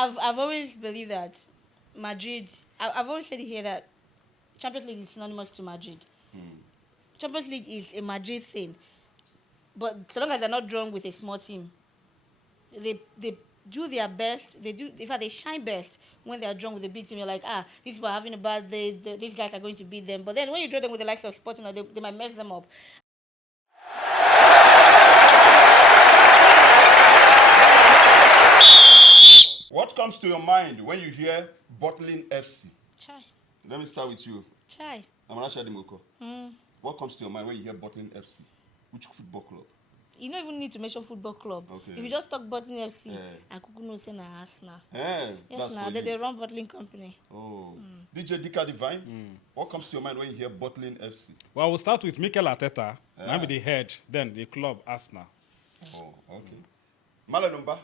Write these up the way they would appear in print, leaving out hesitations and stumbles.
I've always believed that Madrid. I've always said here that Champions League is synonymous to Madrid. Champions League is a Madrid thing, but so long as they're not drawn with a small team, they do their best. They do. In fact, they shine best when they are drawn with a big team. You're like, these people are having a bad day. These guys are going to beat them. But then when you draw them with the likes of Sporting, they might mess them up. What comes to your mind when you hear Bottling FC? Chai. Let me start with you. Chai. Amarasha Dimoko. What comes to your mind when you hear Bottling FC? Which football club? You don't even need to mention football club. Okay. If you just talk Bottling FC, I could know say na Arsenal. Yes, now they run bottling company. Oh. DJ Dika Divine, what comes to your mind when you hear Bottling FC? Well, we'll start with Mikel Arteta. Maybe the head, then the club Arsenal. Oh, okay. Malanumba?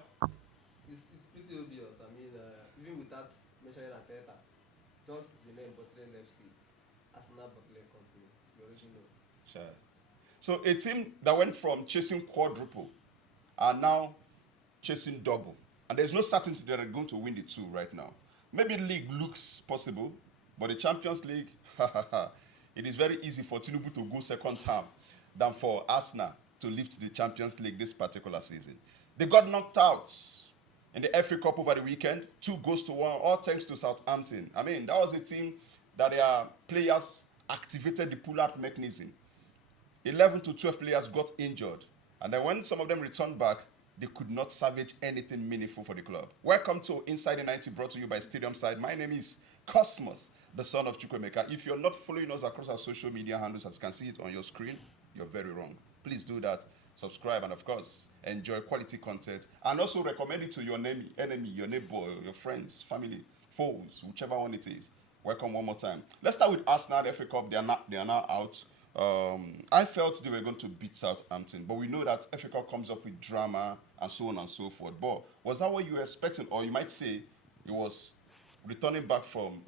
It's pretty obvious. I mean, even without mentioning Arteta, just the name Bottling FC, Arsenal Bottling Company, the original. Sure. So a team that went from chasing quadruple are now chasing double. And there's no certainty that they're going to win the two right now. Maybe the league looks possible, but the Champions League, it is very easy for Tinubu to go second term than for Arsenal to lift the Champions League this particular season. They got knocked out in the FA Cup over the weekend, 2-1, all thanks to Southampton. I mean, that was a team that their players activated the pull-out mechanism. 11 to 12 players got injured. And then when some of them returned back, they could not salvage anything meaningful for the club. Welcome to Inside the 90, brought to you by Stadium Side. My name is Cosmos, the son of Chukwemeka. If you're not following us across our social media handles, as you can see it on your screen, you're very wrong. Please do that. Subscribe and, of course, enjoy quality content. And also recommend it to your enemy, your neighbor, your friends, family, foes, whichever one it is. Welcome one more time. Let's start with Arsenal, the FA Cup. They are now out. I felt they were going to beat Southampton, but we know that FA Cup comes up with drama and so on and so forth. But was that what you were expecting? Or you might say it was returning back from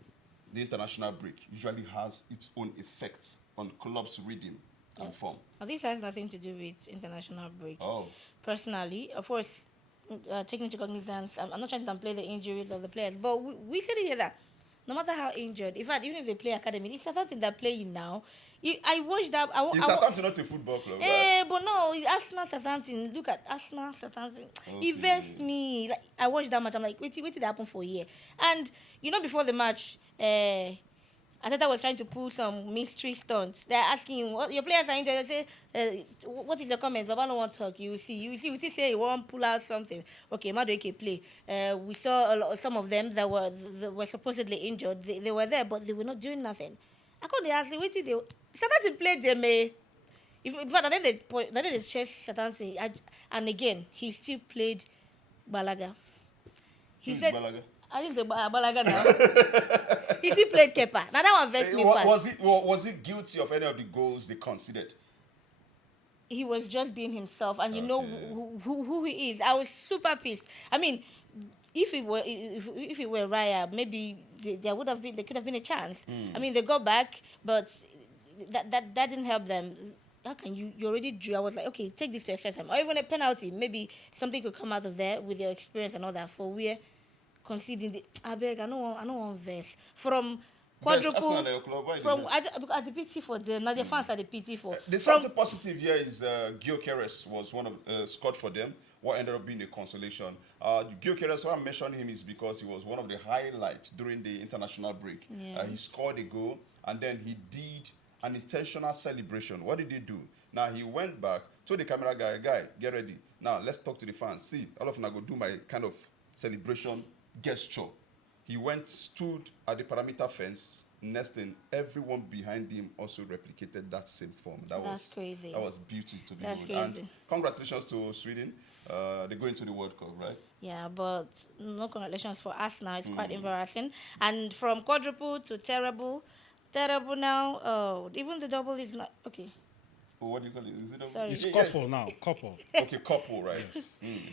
the international break usually has its own effect on clubs' rhythm and form. Now, this has nothing to do with international break. Oh. Personally, of course, taking into cognizance, I'm not trying to downplay the injuries of the players, but we said it here that no matter how injured, in fact, even if they play academy, it's Southampton that playing now. I watched that. Is Southampton not a football club? But no, Arsenal Southampton. Look at Arsenal Southampton. Okay. It vests me. Like, I watched that match. I'm like, wait till it happen for a year. And before the match, Arteta was trying to pull some mystery stunts. They're asking him, what your players are injured. They say, what is your comment? Baba don't want to talk. You will see. We say he won't pull out something. Okay, Madueke play. We saw some of them that were supposedly injured. They were there, but they were not doing nothing. I called the ask, wait till they Southampton played them. In fact, then they chased Southampton, and again he still played Balaga. He said, Balaga? I didn't say Balaga now. He still played Kepa. Now that one vexed me. Was he guilty of any of the goals they considered? He was just being himself, and you know who he is. I was super pissed. I mean, if it were Raya, maybe there could have been a chance. I mean, they got back, but that didn't help them. How can you already drew? I was like, okay, take this to extra time, or even a penalty. Maybe something could come out of there with your experience and all that. For we're conceding the I beg, I don't want verse from quadruple from at the PT for them. Now the fans are the PT for. The something positive here is Gio Keres was one of scored for them. What ended up being a consolation. Gio Keres, why I mentioned him is because he was one of the highlights during the international break. Yeah. He scored a goal and then he did an intentional celebration. What did he do? Now he went back, told the camera guy, get ready. Now let's talk to the fans. See, all of them are going to do my kind of celebration gesture. He stood at the perimeter fence. Next thing, everyone behind him also replicated that same form. That's crazy. That was beauty to That's behold. crazy. And congratulations to Sweden. They go into the World Cup, right? Yeah, but no congratulations for us now. It's quite embarrassing. And from quadruple to terrible now. Oh, even the double is not okay. Oh, what do you call it? Is it Sorry. It's couple now, couple. Okay, couple, right?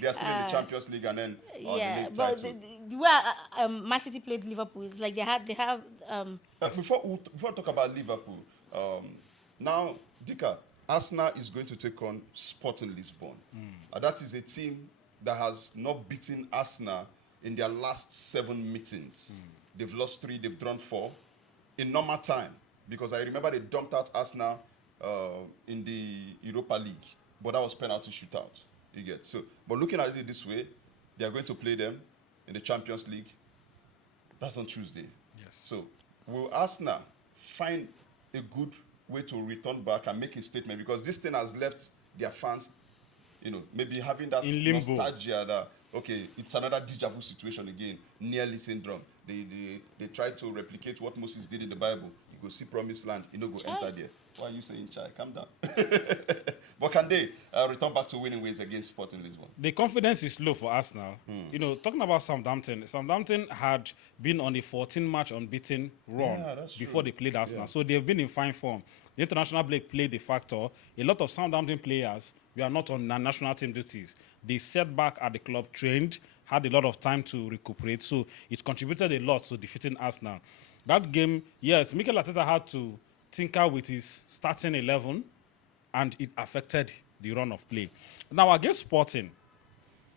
They are still in the Champions League and then the league title. But the way Man City played Liverpool, it's like they have. Before we talk about Liverpool, now Dika, Arsenal is going to take on Sporting Lisbon. That is a team that has not beaten Arsenal in their last 7 meetings. They've lost 3, they've drawn 4 in normal time. Because I remember they dumped out Arsenal in the Europa League, but that was penalty shootout. You get so. But looking at it this way, they are going to play them in the Champions League. That's on Tuesday. Yes. So will Arsenal find a good way to return back and make a statement? Because this thing has left their fans, maybe having that in limbo. nostalgia that, okay, it's another deja vu situation again, nearly syndrome. They try to replicate what Moses did in the Bible. You go see promised land, you know, go enter there. Why are you saying chai? Calm down. But can they return back to winning ways against Sporting Lisbon? The confidence is low for Arsenal. Talking about Southampton had been on a 14-match unbeaten run before they played Arsenal. Yeah. So they've been in fine form. The international break played a factor. A lot of Southampton players were not on national team duties. They sat back at the club, trained, had a lot of time to recuperate. So it contributed a lot to defeating Arsenal. That game, yes, Mikel Arteta had to tinker with his starting 11, and it affected the run of play. Now, against Sporting,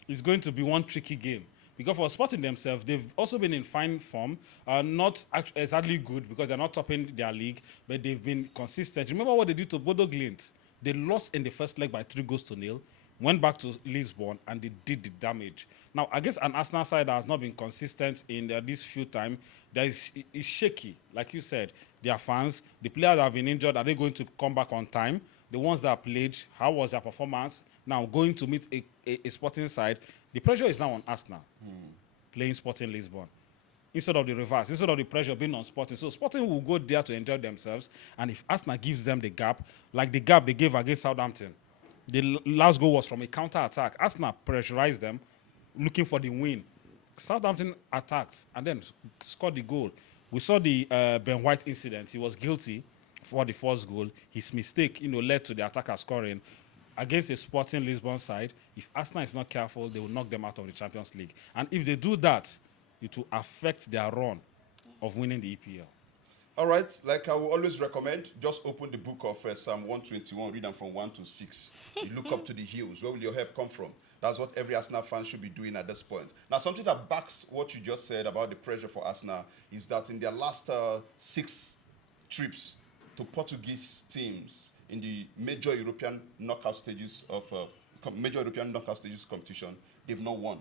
it's going to be one tricky game. Because for Sporting themselves, they've also been in fine form. Not exactly good because they're not topping their league, but they've been consistent. Remember what they did to Bodo Glimt? They lost in the first leg by 3-0, went back to Lisbon, and they did the damage. Now, against an Arsenal side that has not been consistent in this few time, it's shaky. Like you said, their fans, the players that have been injured, are they going to come back on time? The ones that played, how was their performance? Now, going to meet a Sporting side, the pressure is now on Arsenal, playing Sporting Lisbon, instead of the reverse, instead of the pressure being on Sporting. So Sporting will go there to enjoy themselves, and if Arsenal gives them the gap, like the gap they gave against Southampton, the last goal was from a counter-attack. Arsenal pressurized them, looking for the win. Southampton attacked and then scored the goal. We saw the Ben White incident. He was guilty for the first goal. His mistake, led to the attacker scoring. Against a Sporting Lisbon side, if Arsenal is not careful, they will knock them out of the Champions League. And if they do that, it will affect their run of winning the EPL. All right, like I will always recommend, just open the book of Psalm 121, read them from 1 to 6. You look up to the hills. Where will your help come from? That's what every Arsenal fan should be doing at this point. Now, something that backs what you just said about the pressure for Arsenal is that in their last 6 trips to Portuguese teams in the major European knockout stages competition, they've not won.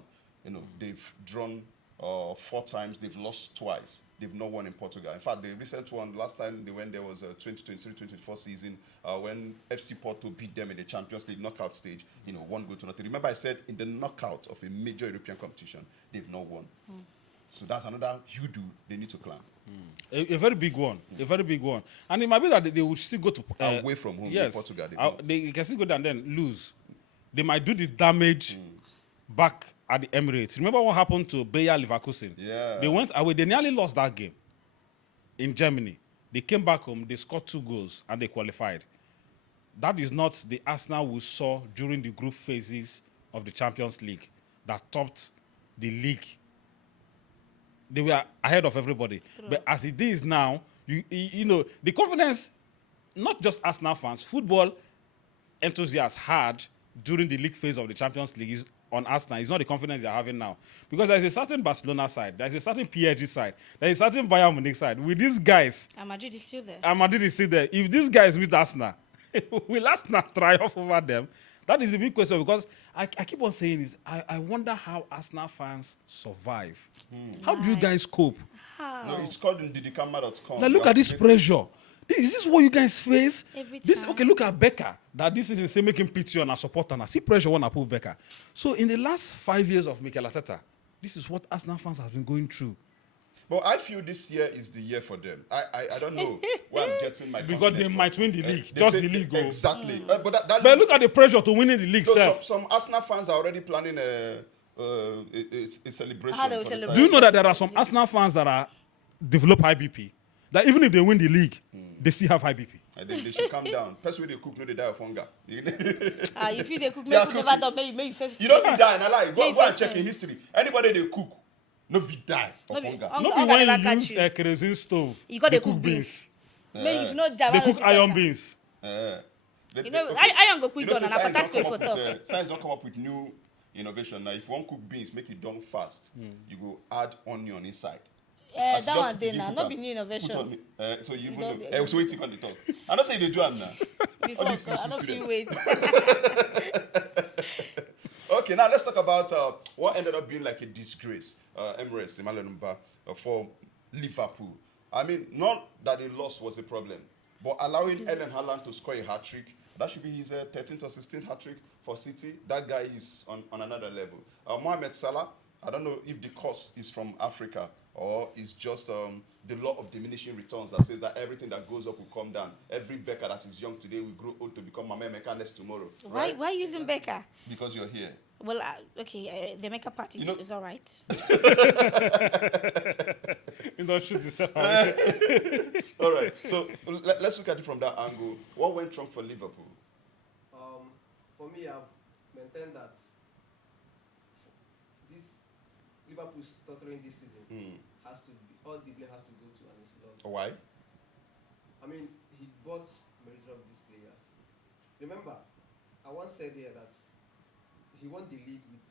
They've drawn 4 times, they've lost twice. They've not won in Portugal. In fact, the recent one, last time they went there was 2023-24 season when FC Porto beat them in the Champions League knockout stage, 1-0. Remember I said in the knockout of a major European competition, they've not won. So that's another hoodoo they need to climb. A very big one. A very big one. And it might be that they would still go to... away from home, yes, Portugal. They can still go there and then lose. They might do the damage back at the Emirates. Remember what happened to Bayer Leverkusen? Yeah. They went away. They nearly lost that game in Germany. They came back home. They scored 2 goals and they qualified. That is not the Arsenal we saw during the group phases of the Champions League that topped the league. They were ahead of everybody. True. But as it is now, the confidence, not just Arsenal fans, football enthusiasts had during the league phase of the Champions League is on Arsenal. It's not the confidence they're having now. Because there's a certain Barcelona side, there's a certain PSG side, there's a certain Bayern Munich side. With these guys... And Madrid is still there. If these guys meet Arsenal, will Arsenal triumph over them? That is a big question because I keep on saying this. I wonder how Arsenal fans survive. How do you guys cope? How? No, it's called in didikama.com. Now look at this pressure. Is this what you guys face? Every time. Okay, look at Becker. That this is say making picture on a supporter. Now see pressure when I put Becker. So in the last 5 years of Mikel Arteta, this is what Arsenal fans have been going through. But I feel this year is the year for them. I don't know where I'm getting my because they might win the league. They Just say the league. Exactly. But look at the pressure to winning the league. So some Arsenal fans are already planning a celebration. How they will celebrate. Do you know that there are some Arsenal fans that are develop high BP? That even if they win the league, they still have high BP. And then they should calm down. Person when they cook, no, they die of hunger. You feel they cook, maybe never done, maybe first. You don't be die, and I lie. Go and check in history. Anybody they cook, no be die of hunger. Not be when you use a kerosene stove. You got they to cook beans. Maybe if not die, they cook iron beans. Iron go quick done and appetite go for top. Science don't come up with new innovation. Now, if you want cook beans, make it done fast. You go add onion inside. That just one dey begin now, cook not am. be new innovation. Put on, so you even don't know. dey- So waiting on the talk. I don't say they do am now. Before, All these I UC don't feel students. wait. Okay, now let's talk about what ended up being like a disgrace, Emirates, Imalenumba, for Liverpool. I mean, not that the loss was a problem, but allowing Erling Haaland to score a hat-trick, that should be his 13th or 16th hat-trick for City. That guy is on another level. Mohamed Salah, I don't know if the cause is from Africa or it's just the law of diminishing returns that says that everything that goes up will come down. Every Becker that is young today will grow old to become Mama Meka next tomorrow. Right? Why using Becca? Because you're here. Well, the makeup party is all right. You don't shoot yourself. All right. So let's look at it from that angle. What went wrong for Liverpool? For me, I've maintained that this Liverpool stuttering this season has to be, all the blame has to go to Ancelotti. Why? I mean, he bought majority of these players. Remember, I once said here that he won the league with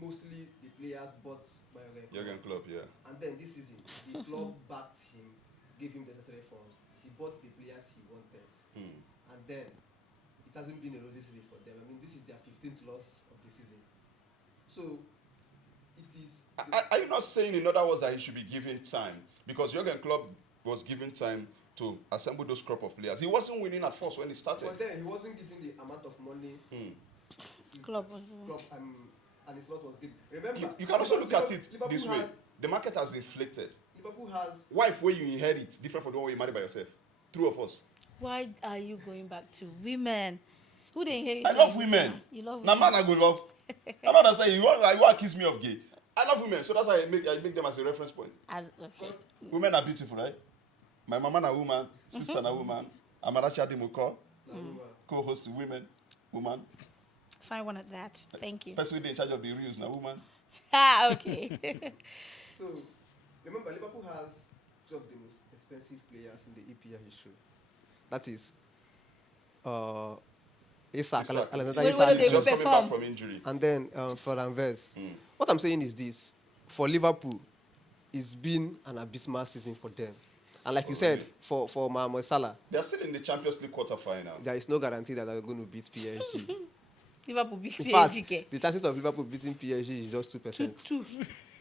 mostly the players bought by Jurgen Klopp, yeah. And then this season, the club backed him, gave him the necessary funds. He bought the players he wanted. And then it hasn't been a rosy season for them. I mean, this is their 15th loss of the season. So it is. Are you not saying, in other words, that he should be given time? Because Jurgen Klopp was given time to assemble those crop of players. He wasn't winning at first when he started. But then he wasn't given the amount of money. Club. And his lot was given. Remember, You can also look at it Liverpool this way. has- The market has inflated. Liverpool has. Wife where you inherit different from the one you marry by yourself. True of us. Why are you going back to women? Who they inherit? I love women. You love Now women. man I go love. I'm not saying you want to accuse me of gay. I love women, so that's why I make them as a reference point. Okay. Women are beautiful, right? My mama na woman, sister na woman. Amarachi Adimoko, co-host to woman. Find one at that. Thank you. Person in charge of the reels na woman. Okay. So, remember, Liverpool has two of the most expensive players in the EPL history. That is, Isak, Alexander Wait, Isak, they He's will just coming perform. back from injury. and then Ferran Vez. What I'm saying is this: for Liverpool, it's been an abysmal season for them. And like you said, for Mohamed Salah, They're still in the Champions League quarterfinal. there is no guarantee that they're going to beat PSG. Liverpool beat In fact, PSG. the chances of Liverpool beating PSG is just 2%. Two.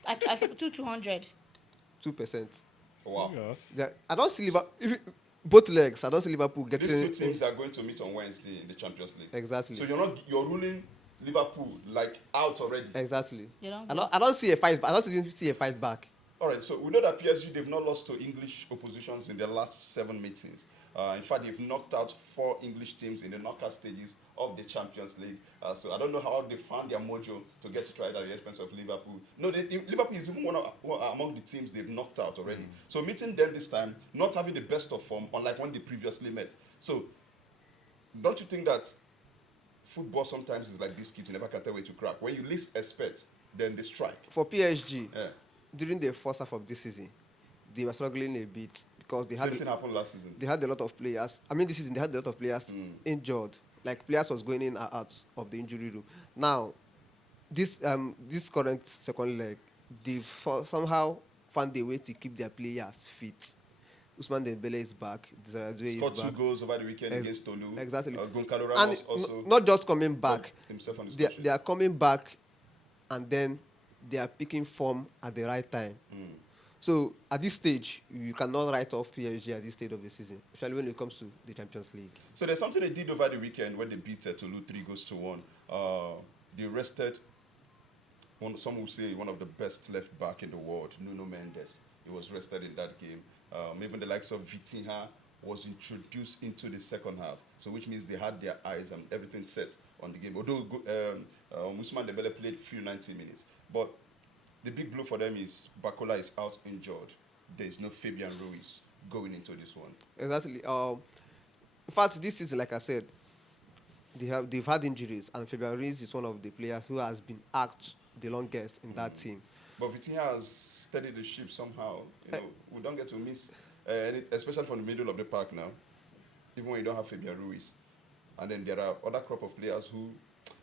I said 200. 2%. Wow. Yes. I don't see Liverpool. Both legs, I don't see Liverpool getting. These two teams are going to meet on Wednesday in the Champions League. Exactly. So you're ruling Liverpool like out already. Exactly. You don't I don't see a fight. I don't even see a fight back. All right, so we know that PSG, they've not lost to English oppositions in their last 7 meetings. In fact, they've knocked out 4 English teams in the knockout stages of the Champions League. So I don't know how they found their mojo to get to try it at the expense of Liverpool. No, Liverpool is even among the teams they've knocked out already. So meeting them this time, not having the best of form, unlike when they previously met. So don't you think that football sometimes is like biscuit, you never can tell where to crack? When you least expect, then they strike. For PSG, Yeah. during the first half of this season, they were struggling a bit because Same thing happened last season. they had a lot of players. I mean, this season they had a lot of players injured. Like players was going in and out of the injury room. Now, this current second leg, they've somehow found a way to keep their players fit. Usman Dembele is back. Desiree is Scored 2 back. goals over the weekend against Tolu. Exactly. Goncalo And Ramos also not just coming back, himself on the they are coming back, and then they are picking form at the right time. So at this stage, you cannot write off PSG at this stage of the season, especially when it comes to the Champions League. So there's something they did over the weekend when they beat Tolu 3-1. They rested, some would say, one of the best left back in the world, Nuno Mendes. He was rested in that game. Even the likes of Vitinha was introduced into the second half. So which means they had their eyes and everything set on the game. Although Ousmane Dembele played few 90 minutes. But the big blow for them is Bakola is out injured. There's no Fabian Ruiz going into this one. Exactly. In fact, this season, like I said, they've had injuries, and Fabian Ruiz is one of the players who has been out the longest in that team. But Vitinha has steadied the ship somehow. We don't get to miss, especially from the middle of the park now, even when you don't have Fabian Ruiz. And then there are other crop of players who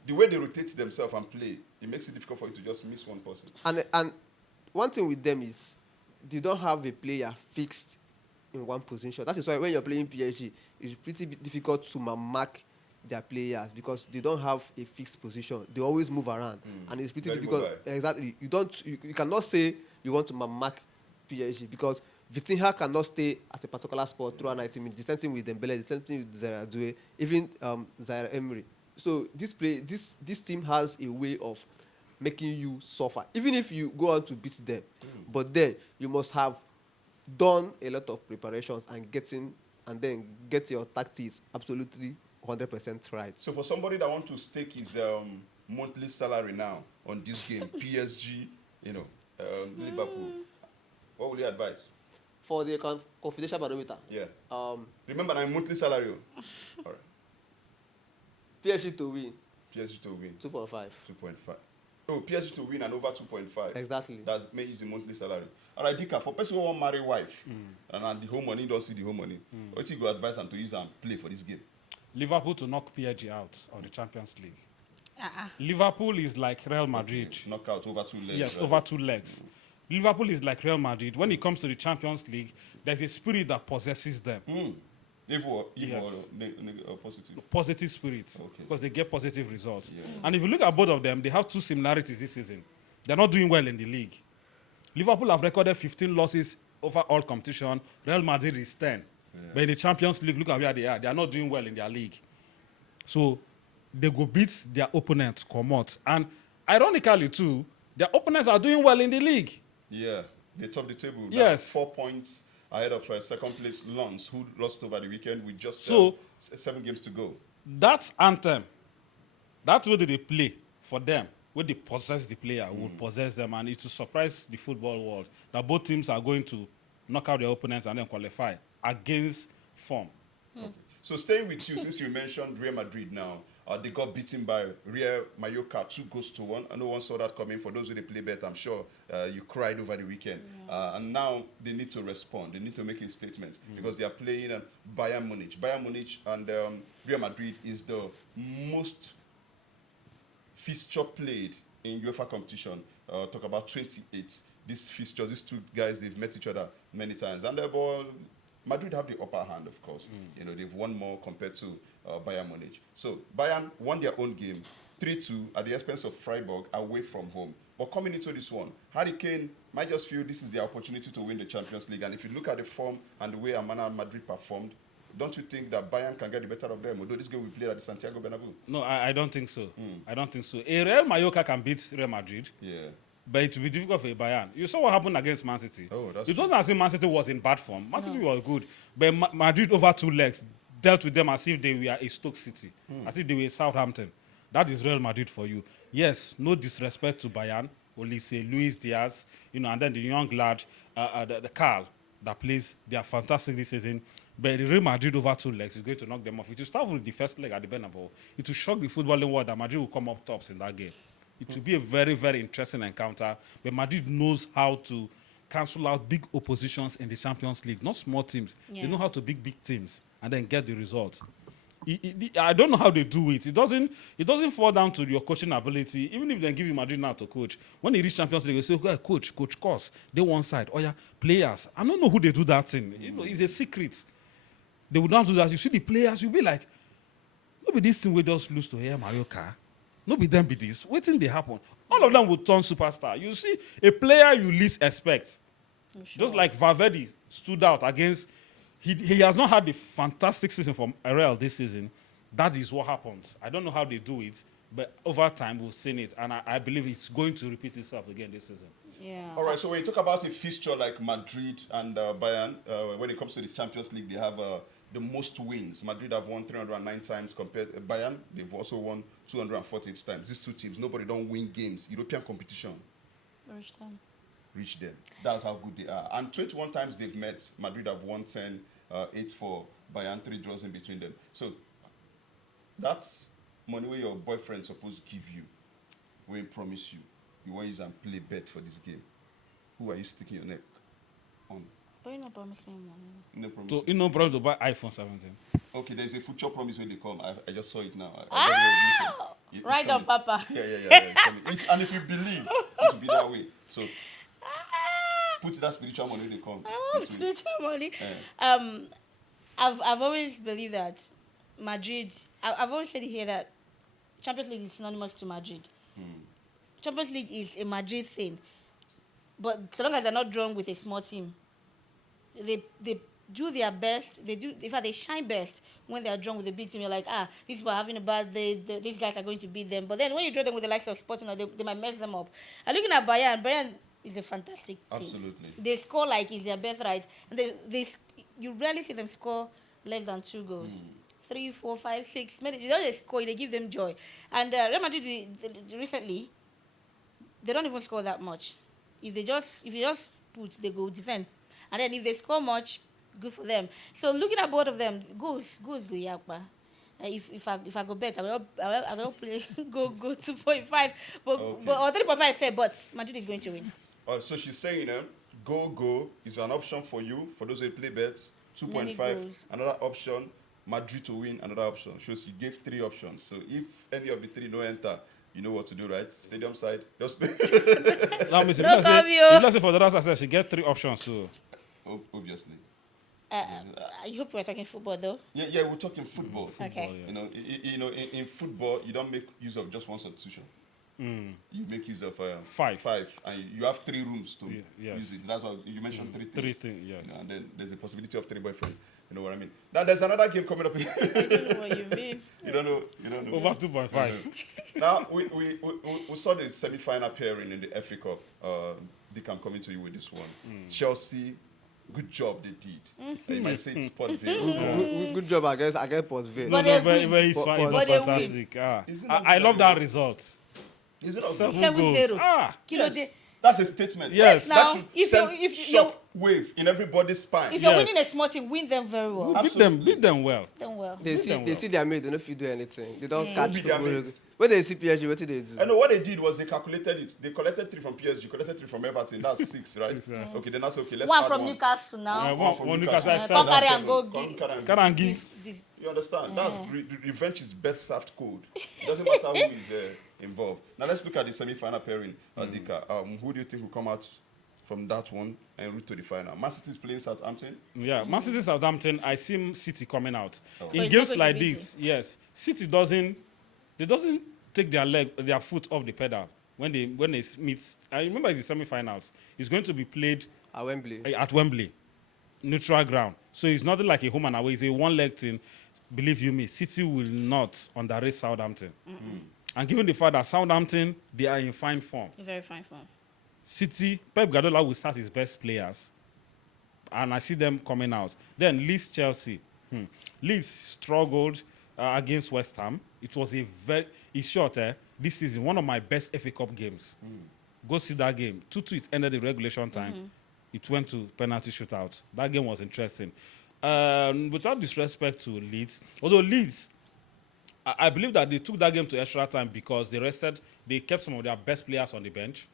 the way they rotate themselves and play, it makes it difficult for you to just miss one person. And one thing with them is they don't have a player fixed in one position. That is why when you're playing PSG, it's pretty difficult to mark their players because they don't have a fixed position. They always move around, and it's pretty Very difficult. mobile. Exactly, you cannot say you want to mark PSG because Vitinha cannot stay at a particular spot throughout 90 minutes. The same thing with Dembele, the same thing with Zaire Doué, even Zaire Emery. So this team has a way of making you suffer, even if you go on to beat them. But then you must have done a lot of preparations and then get your tactics absolutely 100% right. So for somebody that want to stake his monthly salary now on this game, PSG, Liverpool, what will you advise? For the confidential barometer, Yeah. Remember my monthly salary. All right. PSG to win PSG to win 2.5. 2.5. Oh, PSG to win and over 2.5. Exactly. That's maybe the monthly salary. All right, Dika, for person who want marry wife and the home money don't see the home money, what you go advise them to use and play for this game? Liverpool to knock PSG out of the Champions League. Liverpool is like Real Madrid. Okay. Knockout over 2 legs. Yes, right? over 2 legs. Liverpool is like Real Madrid. When it comes to the Champions League, there's a spirit that possesses them. Evil Yes. or positive. Positive spirit. Okay. Because they get positive results. Yeah. And if you look at both of them, they have 2 similarities this season. They're not doing well in the league. Liverpool have recorded 15 losses over all competition. Real Madrid is 10. But in the Champions League, look at where they are. They are not doing well in their league. So they go beat their opponents, come out. And ironically too, their opponents are doing well in the league. Yeah, they top the table. Yes. 4 points ahead of second place Lens, who lost over the weekend with just So- 7 games to go. That's anthem. That's what they play for them. When they possess the player, will possess them, and it will surprise the football world that both teams are going to knock out their opponents and then qualify against form. So staying with you, since you mentioned Real Madrid now, they got beaten by Real Mallorca 2-1. I know one saw that coming. For those who they play bet, I'm sure you cried over the weekend. And now they need to respond. They need to make a statement because they are playing Bayern Munich. Bayern Munich and Real Madrid is the most fixture played in UEFA competition. Talk about 28. This fixture, these 2 guys, they've met each other many times. And Madrid have the upper hand, of course. They've won more compared to Bayern Munich. So Bayern won their own game 3-2 at the expense of Freiburg away from home. But coming into this one, Harry Kane might just feel this is the opportunity to win the Champions League. And if you look at the form and the way Madrid performed, don't you think that Bayern can get the better of them? Although this game we played at the Santiago Bernabeu. No, I don't think so. I don't think so. A Real Mallorca can beat Real Madrid. Yeah. But it will be difficult for a Bayern. You saw what happened against Man City. Oh, that's it true. wasn't as if Man City was in bad form. Man City was good. But Madrid over 2 legs dealt with them as if they were a Stoke City, as if they were Southampton. That is Real Madrid for you. Yes, no disrespect to Bayern. Only say Luis Diaz, and then the young lad, the Carl, that plays. They are fantastic this season. But the Real Madrid over 2 legs is going to knock them off. It will start with the first leg at the Bernabeu. It will shock the footballing world that Madrid will come up tops in that game. It will be a very, very interesting encounter. But Madrid knows how to cancel out big oppositions in the Champions League, not small teams. Yeah. They know how to beat big teams and then get the results. I don't know how they do it. It doesn't fall down to your coaching ability. Even if they give you Madrid now to coach, when they reach Champions League, they say, "Okay, coach, course, they one side. Oh yeah, players. I don't know who they do that in. It's a secret. They would not do that. You see the players, you'll be like, maybe this thing will just lose to Real Mallorca. No be them be this. Waiting they happen. All of them will turn superstar. You see a player you least expect. Just like Valverde stood out against. He has not had the fantastic season from Real this season. That is what happens. I don't know how they do it, but over time we've seen it, and I believe it's going to repeat itself again this season. Yeah. All right, so when you talk about a fixture like Madrid and Bayern, when it comes to the Champions League, they have the most wins. Madrid have won 309 times compared to Bayern. They've also won 248 times. These 2 teams, nobody don't win games. European competition. Reach them. That's how good they are. And 21 times they've met. Madrid have won 10, 8 for Bayern, 3 draws in between them. So that's money where your boyfriend supposed to give you, when he promise you. You want to use and play bet for this game. Who are you sticking your neck on? But you not promise me money. No promise. So, no problem to buy iPhone 17. Okay, there's a future promise when they come. I just saw it now. I got the It's Right on, coming. Papa. Yeah. It's coming. And if you believe, it will be that way. So put that spiritual money they come. I want into it. spiritual money. Yeah. I've always believed that Madrid. I've always said here that Champions League is synonymous to Madrid. Champions League is a Madrid thing, but so long as they're not drawn with a small team, they do their best. They do. In fact, they shine best when they are drawn with a big team. You're like, these people are having a bad day. These guys are going to beat them. But then when you draw them with the likes of Sporting, they might mess them up. And looking at Bayern is a fantastic team. Absolutely. They score like it's their birthright, and you rarely see them score less than 2 goals. 3, 4, 5, 6. Maybe they don't score. They give them joy. And Real Madrid recently, they don't even score that much. If you just put, they go defend, and then if they score much, good for them. So looking at both of them, goals go yakpa. If I go bet, I will play go 2.5, but or 3.5 say, but Madrid is going to win. So she's saying, go is an option for you for those who play bets. 2.5, another option. Madrid to win, another option. Shows you gave 3 options. So if any of the 3 no enter, you know what to do, right? Stadium side. Just Now, let's say for the rest, I said she get 3 options. So obviously. I hope we're talking football though. Yeah, we're talking football. Okay. Yeah. In football, you don't make use of just one substitution. You make use of 5, and you have 3 rooms to use it. That's why you mentioned 3 things. 3 things, yes. And then there's a possibility of 3 boyfriends. You know what I mean? Now there's another game coming up. I don't know what you mean. You don't know. Over 2.5. Now we saw the semi-final pairing in the FA Cup. Dick, I'm coming to you with this one. Chelsea, good job they did. You might say it's Port Vale. Good job, I guess Port Vale. But It was but they fantastic. I love that result. Is it not 7 goals. 7-0. Yes. That's a statement. Yes. Now, That if should you're- send shock wave in everybody's spine. If you're Yes. winning a small team, win them very well. Beat them well. Done well. They see their mate, they don't feel do anything. They don't catch Beat their people. mates. When they see PSG, what do they do? I know what they did was they calculated it. They collected 3 from PSG, collected 3 from Everton. That's 6, right? 6, yeah. Okay, then that's okay. Let's One add from one. Newcastle now. One Newcastle, I said Come that. carry and go Come give. carry and Can go. I give? This. You understand? That's revenge is best served code. It doesn't matter who is involved. Now let's look at the semi-final pairing. Dika, who do you think will come out from that one and route to the final? Man City is playing Southampton. Yeah, Man City Southampton, I see City coming out. Oh. But In it's games not going like to be this, yes, City doesn't take their foot off the pedal when they meet. I remember it's the semi-finals. It's going to be played At Wembley. at Wembley, neutral ground. So it's nothing like a home and away. It's a one-leg thing. Believe you me, City will not underrate Southampton. And given the fact that Southampton, they are in fine form. Very fine form. City, Pep Guardiola will start his best players. And I see them coming out. Then Leeds, Chelsea. Leeds struggled against West Ham. It was it's short, this season, one of my best FA Cup games. Go see that game. 2-2, it ended the regulation time. It went to penalty shootout. That game was interesting. Without disrespect to Leeds, although Leeds, I believe that they took that game to extra time because they kept some of their best players on the bench.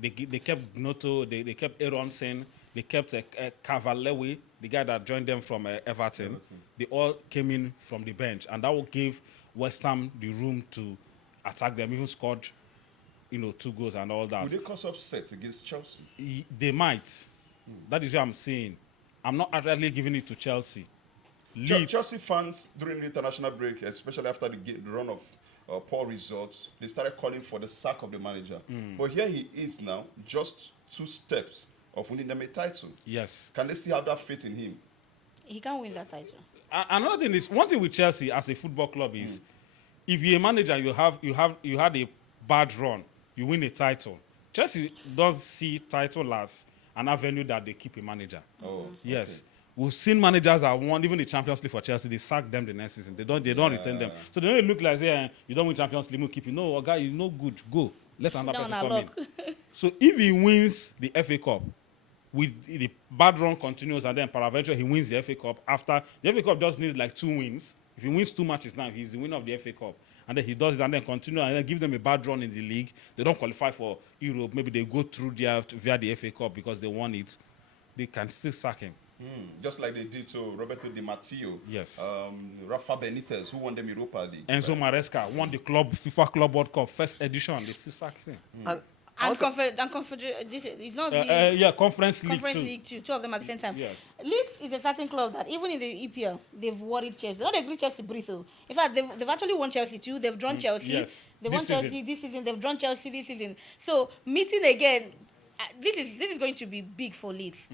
They kept Gnotto, they kept Aronson, they kept Cavalewi, the guy that joined them from Everton. They all came in from the bench, and that will give West Ham the room to attack them, even scored 2 goals and all that. Would they cause upset against Chelsea? They might. That is what I'm saying. I'm not actually giving it to Chelsea. Chelsea fans during the international break, especially after the run of poor results, they started calling for the sack of the manager. But here he is now, just 2 steps of winning them a title. Yes. Can they still have that faith in him? He can't win that title. Another thing is, one thing with Chelsea as a football club is, if you're a manager, you had a bad run, you win a title. Chelsea does see title as an avenue that they keep a manager. Oh, yes. okay. We've seen managers that won even the Champions League for Chelsea. They sack them the next season. They don't retain them. So they don't look like you don't win Champions League, we'll keep you. No, guy, you're no good. Go. Let another person come in. So if he wins the FA Cup, with the bad run continues, and then peradventure he wins the FA Cup. After the FA Cup just needs like 2 wins. If he wins 2 matches now, he's the winner of the FA Cup. And then he does it and then continue and then give them a bad run in the league. They don't qualify for Europe. Maybe they go through via the FA Cup because they won it. They can still sack him. Just like they did to Roberto Di Matteo. Yes. Rafa Benitez, who won the Europa League. Enzo Maresca won the FIFA Club World Cup first edition. The sacked him. And And this it's not the Yeah, Conference League Conference too. League too, two of them at the same time. Yes. Leeds is a certain club that even in the EPL, they've worried Chelsea. They don't agree Chelsea breathe though. In fact, they've actually won Chelsea too. They've drawn Chelsea. yes. They This won Chelsea season. this season. They've drawn Chelsea this season. So meeting again, this is going to be big for Leeds.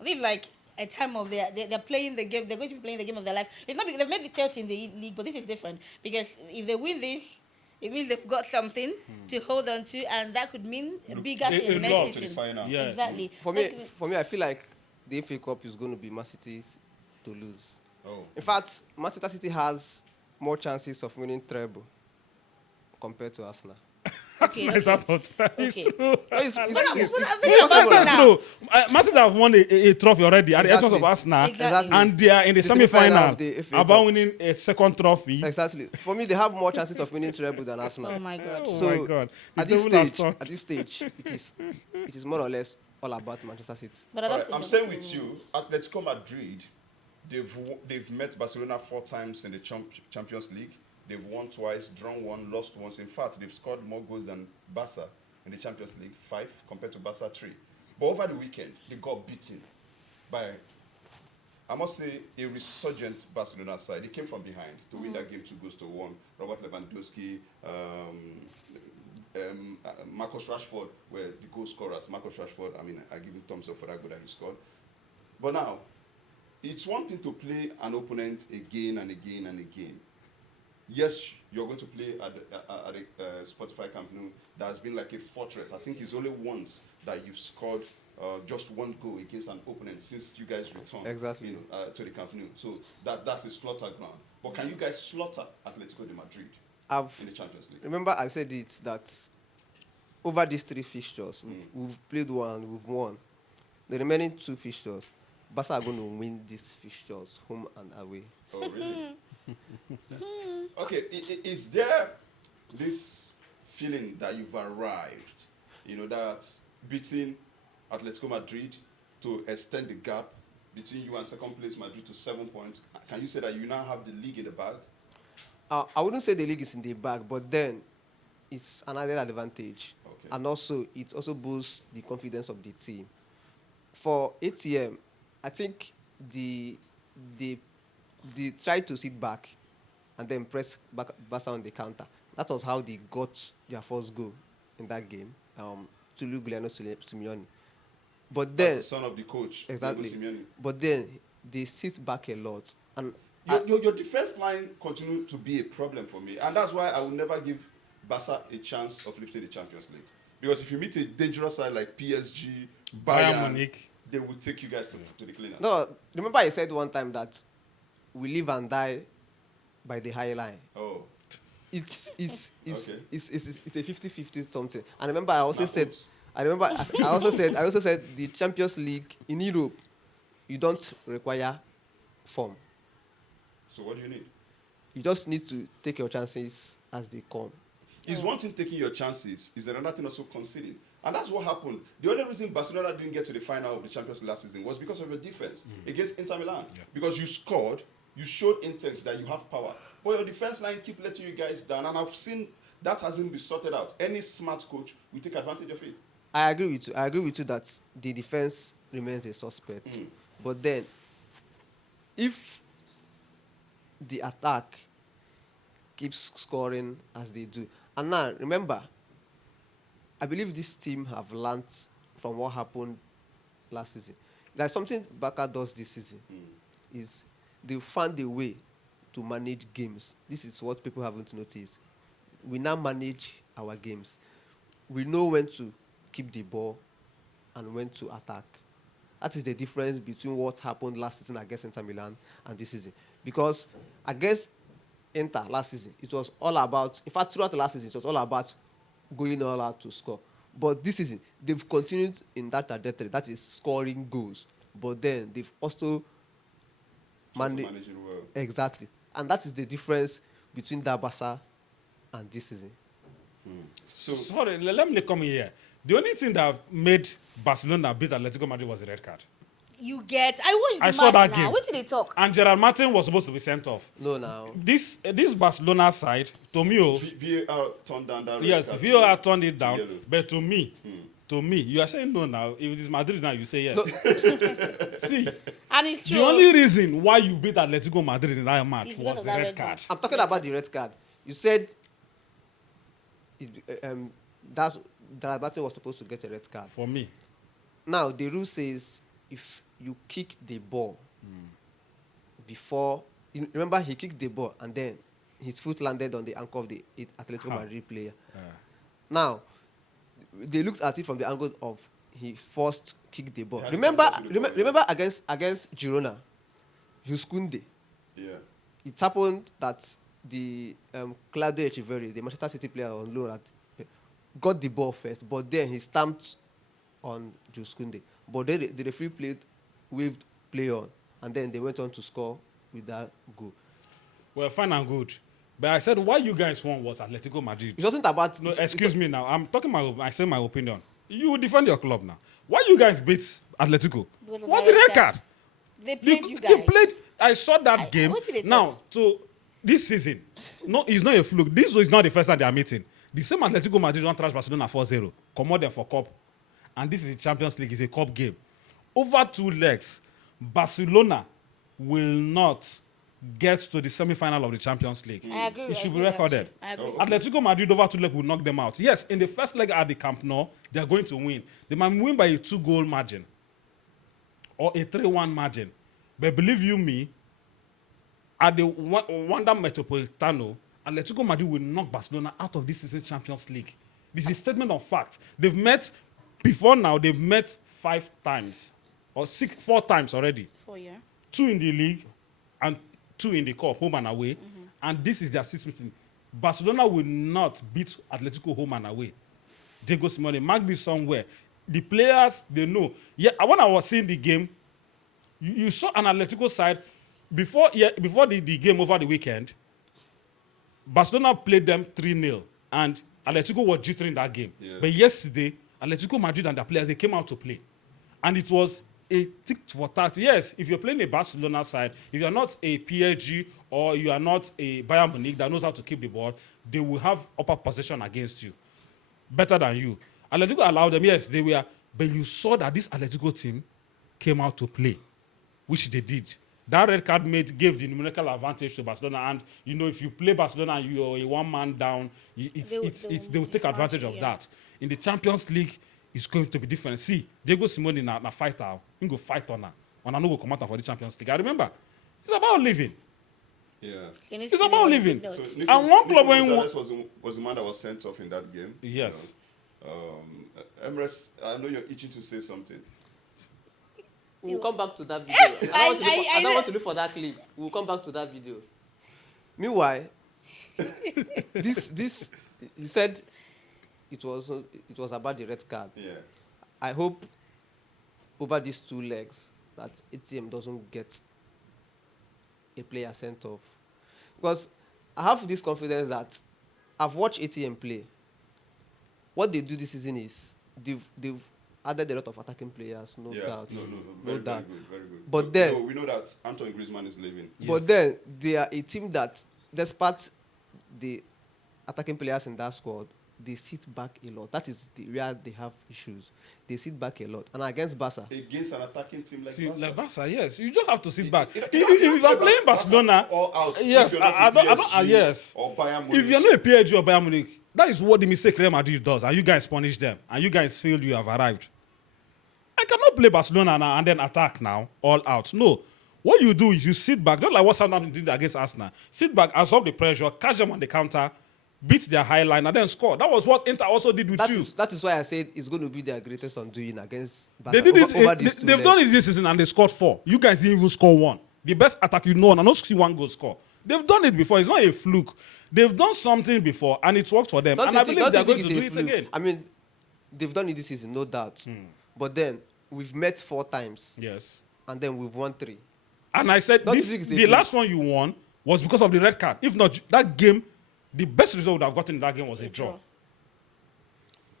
This is like a time of they're playing the game. They're going to be playing the game of their life. It's not because they've made the Chelsea in the league, but this is different because if they win this, it means they've got something to hold on to, and that could mean a bigger thing a next lot. To the season. final. Yes. Exactly. for me, I feel like the FA Cup is going to be Man City's to lose. Oh. In fact, Manchester City has more chances of winning treble compared to Arsenal. Okay, Nice, I thought. It's Okay. true. No, it's I'm possible. thinking about it That's now. true. Man City have won a trophy already at the expense of Exactly. Arsenal, Exactly. and they are in the The semi-final semi-final of the FA about Cup. winning a second trophy. Exactly. For me, they have more chances of winning treble than Arsenal. Oh my God. Oh So, my God! The At this devil has stage, turned. it is more or less all about Manchester City. But I All don't right, think I'm they're saying going with to you, win. Atletico Madrid, they've met Barcelona 4 times in the Champions League. They've won twice, drawn 1, lost once. In fact, they've scored more goals than Barca in the Champions League, 5 compared to Barca 3. But over the weekend, they got beaten by, I must say, a resurgent Barcelona side. They came from behind to win that game 2-1. Robert Lewandowski, Marcus Rashford were the goal scorers. Marcus Rashford, I give him thumbs up for that goal that he scored. But now, it's one thing to play an opponent again and again and again. Yes, you're going to play at the Spotify Camp Nou. That has been like a fortress. I think it's only once that you've scored just 1 goal against an opponent since you guys returned Exactly. to the Camp Nou. So that's a slaughter ground. But can you guys slaughter Atletico de Madrid in the Champions League? Remember, I said it that over these 3 fixtures, we've played 1, we've won. The remaining 2 fixtures, Barca are going to win these fixtures, home and away. Oh, really? Okay, is there this feeling that you've arrived, that beating Atletico Madrid to extend the gap between you and second place Madrid to 7 points? Can you say that you now have the league in the bag? I wouldn't say the league is in the bag, but then it's an added advantage. Okay. And also, it also boosts the confidence of the team. For ATM, I think they tried to sit back and then press Barca on the counter. That was how they got their first goal in that game, to Giuliano Simeone. But then, That's the son of the coach, exactly. Diego Simeone. But then they sit back a lot, and Your defense line continues to be a problem for me, and that's why I will never give Barca a chance of lifting the Champions League. Because if you meet a dangerous side like PSG, Bayern Munich. they will take you guys to the cleaners. no, remember I said one time that we live and die by the high line. Oh, It's Okay. a 50-50 something. And remember I also My said fault. I also said the Champions League in Europe, you don't require form. so what do you need? You just need to take your chances as they come. Is one thing taking your chances, is there another thing also conceding? And that's what happened. The only reason Barcelona didn't get to the final of the Champions League last season was because of your defense against Inter Milan. Yeah. Because you scored, you showed intent that you have power. But your defense line keep letting you guys down, and I've seen that hasn't been sorted out. Any smart coach will take advantage of it. I agree with you that the defense remains a suspect. But then, if the attack keeps scoring as they do, and now remember, I believe this team have learnt from what happened last season. There's something Barca does this season, is they found a way to manage games. This is what people haven't noticed. We now manage our games. We know when to keep the ball and when to attack. That is the difference between what happened last season against Inter Milan and this season. Because against Inter last season, it was all about, in fact, throughout the last season, it was all about going all out to score. But this season, they've continued in that trajectory, that is scoring goals. But then they've also managed it well. exactly. And that is the difference between that Barca and this season. So Sorry, let me come here. The only thing that made Barcelona beat Atletico Madrid was the red card. You get. I watched the I match saw that now. game. What did they talk? And Gerard Martin was supposed to be sent off. No, now. This Barcelona side, to me, VAR turned down that red yes, card VAR to- turned it to down. yellow. But to me, you are saying no now. If it is Madrid now, you say yes. See, And it's true. the only reason why you beat Atletico Madrid in that match It's because was of the that red red card. card. I'm talking about the red card. You said that Martin was supposed to get a red card. For me, Now, the rule says if you kick the ball before, remember he kicked the ball and then his foot landed on the ankle of the Atletico How? Madrid player. uh, Now, they looked at it from the angle of he first kicked the ball. Yeah, Remember, he kicked the ball, yeah. remember against Girona, Juskunde. Yeah. It happened that the Claudio Echeverri, the Manchester City player on loan, got the ball first, but then he stamped on Juskunde. But then the referee waved play on, and then they went on to score with that goal. well, fine and good. But I said why you guys won was Atletico Madrid. It wasn't about. No, excuse me now. I'm talking I say my opinion. You defend your club now. Why you guys beat Atletico? Because of What's the the red red card? They played you guys. They played. I saw that game. what did they Now, talk? so this season, no, it's not a fluke. This is not the first time they are meeting. The same Atletico Madrid don't trash Barcelona 4-0. Come out them for cup. And this is the Champions League. It's a cup game. Over 2 legs, Barcelona will not get to the semi-final of the Champions League. I agree. It should I be agree with that recorded. too. I agree. Atletico Madrid over 2 legs will knock them out. Yes, in the first leg at the Camp Nou, they are going to win. They might win by a 2-goal margin or a 3-1 margin. But believe you me, at the Wanda Metropolitano, Atletico Madrid will knock Barcelona out of this season Champions League. This is a statement of fact. They've met before now. They've met 5 times or 4 times already. 4 years. 2 in the league and 2 in the cup, home and away. And this is their 6th meeting. Barcelona will not beat Atletico home and away. Diego Simeone, mark this somewhere. The players, they know. Yeah, when I was seeing the game, you saw an Atletico side before the game over the weekend. Barcelona played them 3-0, and Atletico was jittering that game. Yeah. But yesterday, Atletico Madrid and their players, they came out to play. And it was a tick for tat. Yes, if you're playing a Barcelona side, if you're not a PSG or you are not a Bayern Munich that knows how to keep the ball, they will have upper possession against you. Better than you. Atletico allowed them, yes, they were. But you saw that this Atletico team came out to play, which they did. That red card gave the numerical advantage to Barcelona. And, if you play Barcelona and you're a one-man down, they will take advantage of that. In the Champions League, it's going to be different. See, Diego Simeone na fighter. He go fight on her. And I know go come out for the Champions League. I remember, it's about living. Yeah. It's about living. So And one club when was the man that was sent off in that game. Yes. Emirates, I know you're itching to say something. We'll come back to that video. I don't want to look for that clip. We'll come back to that video. Meanwhile, this he said it was about the red card. Yeah. I hope over these 2 legs that ATM doesn't get a player sent off, because I have this confidence that I've watched ATM play. What they do this season is they've added a lot of attacking players, no doubt. Very doubt. good, very good. But then we know that Antoine Griezmann is leaving. But then they are a team that, despite the attacking players in that squad, they sit back a lot. That is where they have issues. They sit back a lot. And against Barca, Against an attacking team like See, Barca. like Barca, yes. You just have to sit back. You If don't you are playing Barcelona, all out. yes, If you're not I a don't, PSG yes. Or Bayern Munich. If you're not a PSG or Bayern Munich, that is what the mistake Real Madrid does, and you guys punish them, and you guys feel you have arrived. I cannot play Barcelona now and then attack now, all out. No. What you do is you sit back, just like what Southampton did against Arsenal. Sit back, absorb the pressure, catch them on the counter, beat their high line, and then score. That was what Inter also did with you. that is why I said it's going to be their greatest undoing against Barca. They did it. over these 2 They've done legs. it this season and they scored 4. You guys didn't even score 1. The best attack and I don't see 1 goal score. They've done it before. It's not a fluke. They've done something before and it's worked for them. Don't And you I think- believe don't they're you going to think do it's it a fluke? again. I mean, they've done it this season, no doubt. But then we've met 4 times, Yes. and then we've won 3. And I said Don't you this, think it's a the fluke? last one you won was because of the red card. If not, that game, the best result would have gotten in that game was a draw.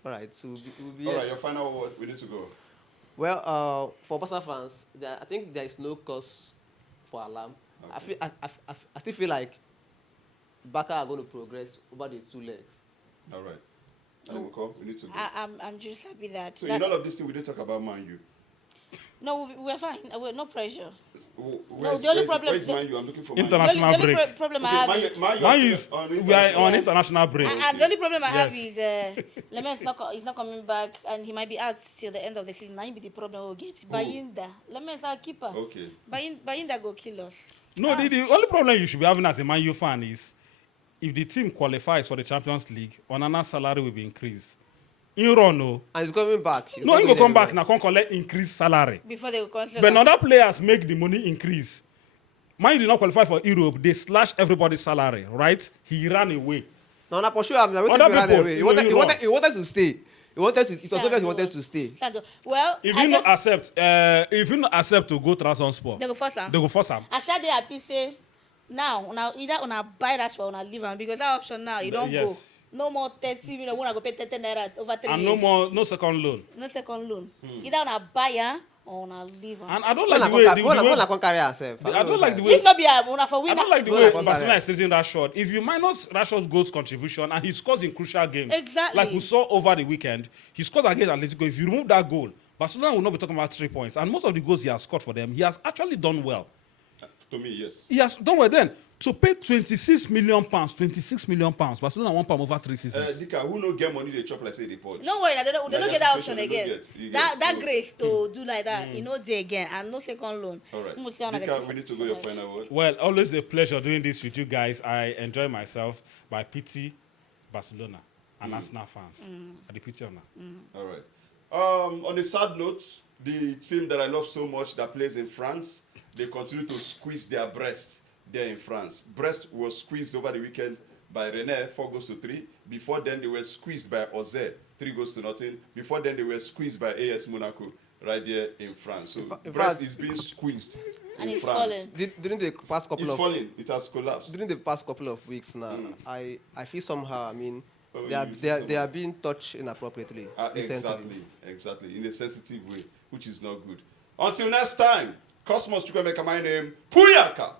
All right, so we'll be All right, your final word. We need to go. Well, for Barca fans, I think there is no cause for alarm. I Okay. feel, I still feel like Barca are going to progress over the 2 legs. All right. And we need to go. I'm just happy that. So that in all of this thing, we didn't talk about Man U. no, we're fine. We're no pressure. Where's, the only where's, problem- where's Man U? I'm looking for Man U. International The only break. problem I Okay, have Man U, is. Man U Man are is still on we are international- on international break. And the only problem I have Yes. is Lemon is he's not coming back, and he might be out till the end of the season. Now, be the problem we'll get. Bayinda. Lemon is our keeper. Okay. Bayinda go kill us. No, the only problem you should be having as a Man U fan is if the team qualifies for the Champions League, Onana's salary will be increased. In run, no. And he's coming back. He's No, not he go going come back anywhere. now, come collect increased salary. Before they will consider. But other players make the money increase. Man U did not qualify for Europe. They slash everybody's salary, right? He ran away. No, no, for sure. I'm not Other waiting to run people, away. you know, He wanted to stay. It was obvious he wanted to stay. Sando. Well, If I you not just, accept, to go Trabzonspor, they go first. they go force him. I said they happy say now either una buy that for una leave am because that option now you don't Yes. go. No more 30 million. Una go pay 30 naira over 3 And years. no second loan. No second loan. Either una buy am or una leave am. And I don't When like the way I can't carry herself. I don't like the way If not be am, una for I win. don't like the Well, way like Barcelona Barcelona is treating Rashford. If you minus Rashford's goals contribution and he scores in crucial games, Exactly. like we saw over the weekend, he scored against Atletico. If you remove that goal, Barcelona will not be talking about 3 points. And most of the goals he has scored for them, he has actually done well. To me, yes. He has done well then. To pay 26 million pounds, Barcelona won over 3 seasons. Dika, who no get money they chop like say they purge. No worry, they don't Like get that option situation they again. don't get. You That get. So- grace to do like that, you know, there again, and no second loan. All right. Mo say una Dika, get we need to go your final word. Well, always a pleasure doing this with you guys. I enjoy myself by pity Barcelona and Arsenal fans. I pity on that. All right. On a sad note, the team that I love so much that plays in France, they continue to squeeze their breast there in France. Brest was squeezed over the weekend by Rennes, 4-3. Before then, they were squeezed by Auxerre, 3-0. Before then, they were squeezed by AS Monaco, right there in France. So in Brest fact- is being squeezed And in it's France. falling. During the past couple It's of falling. It has collapsed. during the past couple of weeks now, I feel somehow. I mean, Oh, they are you feel they are, somehow. they are being touched inappropriately. Recently. Exactly. In a sensitive way, which is not good. Until next time, Cosmos Chukwemeka, my name, Puyaka.